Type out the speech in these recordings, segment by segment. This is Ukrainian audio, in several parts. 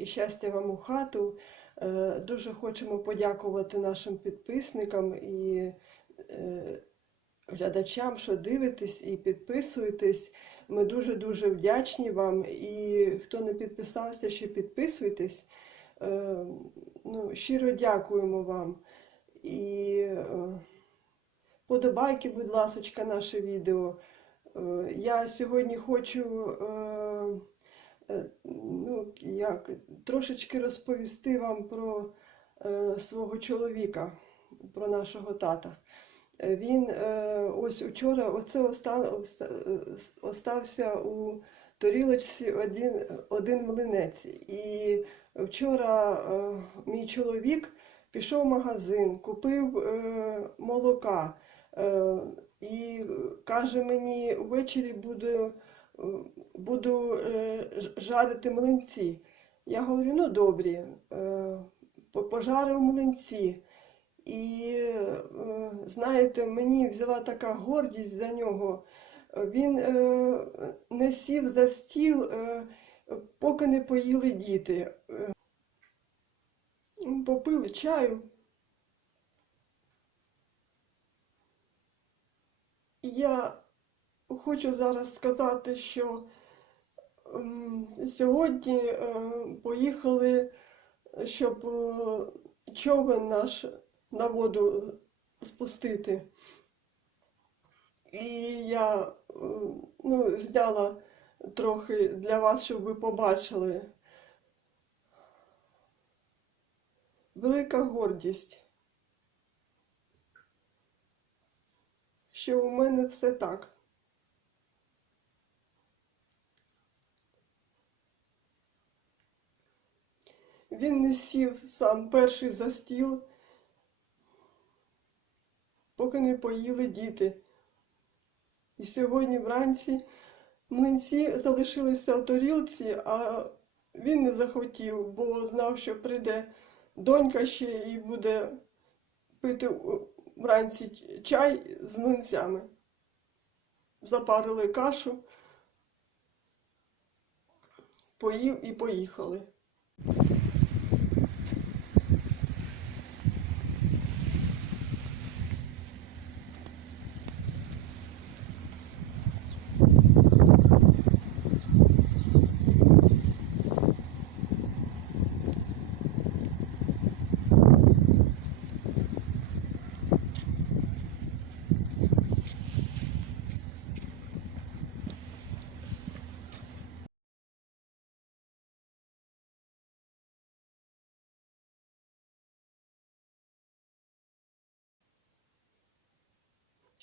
і щастя вам у хату. Е, Дуже хочемо подякувати нашим підписникам і е, глядачам, що дивитесь і підписуєтесь. Ми дуже-дуже вдячні вам. І хто не підписався, ще підписуйтесь. Е, Ну, щиро дякуємо вам. І подобайки, будь ласочка, наше відео. Я сьогодні хочу як, трошечки розповісти вам про е, свого чоловіка, про нашого тата. Він е, ось учора оце оста- оста- е, остався у тарілочці один, один млинець. І вчора е, мій чоловік пішов в магазин, купив е, молока. Е, і каже мені, ввечері буду, е, буду е, жарити млинці. Я говорю, ну добрі, е, пожарив млинці. І е, знаєте, мені взяла така гордість за нього. Він не сів за стіл, поки не поїли діти. Попили чаю. І Я хочу зараз сказати, що ем, сьогодні е, поїхали, щоб е, човен наш на воду спустити. І я е, ну, зняла трохи для вас, щоб ви побачили. Велика гордість, що у мене все так. Він не сів сам перший за стіл, поки не поїли діти. І сьогодні вранці млинці залишилися в тарілці, а він не захотів, бо знав, що прийде донька ще і буде пити вранці чай з млинцями. Запарили кашу, поїв і поїхали.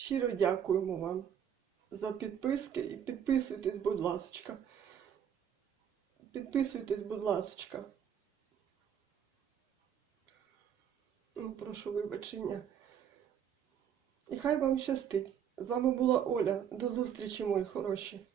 Щиро дякуємо вам за підписки і підписуйтесь, будь ласочка. Підписуйтесь, будь ласочка. Ну, Прошу вибачення. І хай вам щастить. З вами була Оля. До зустрічі, мої хороші.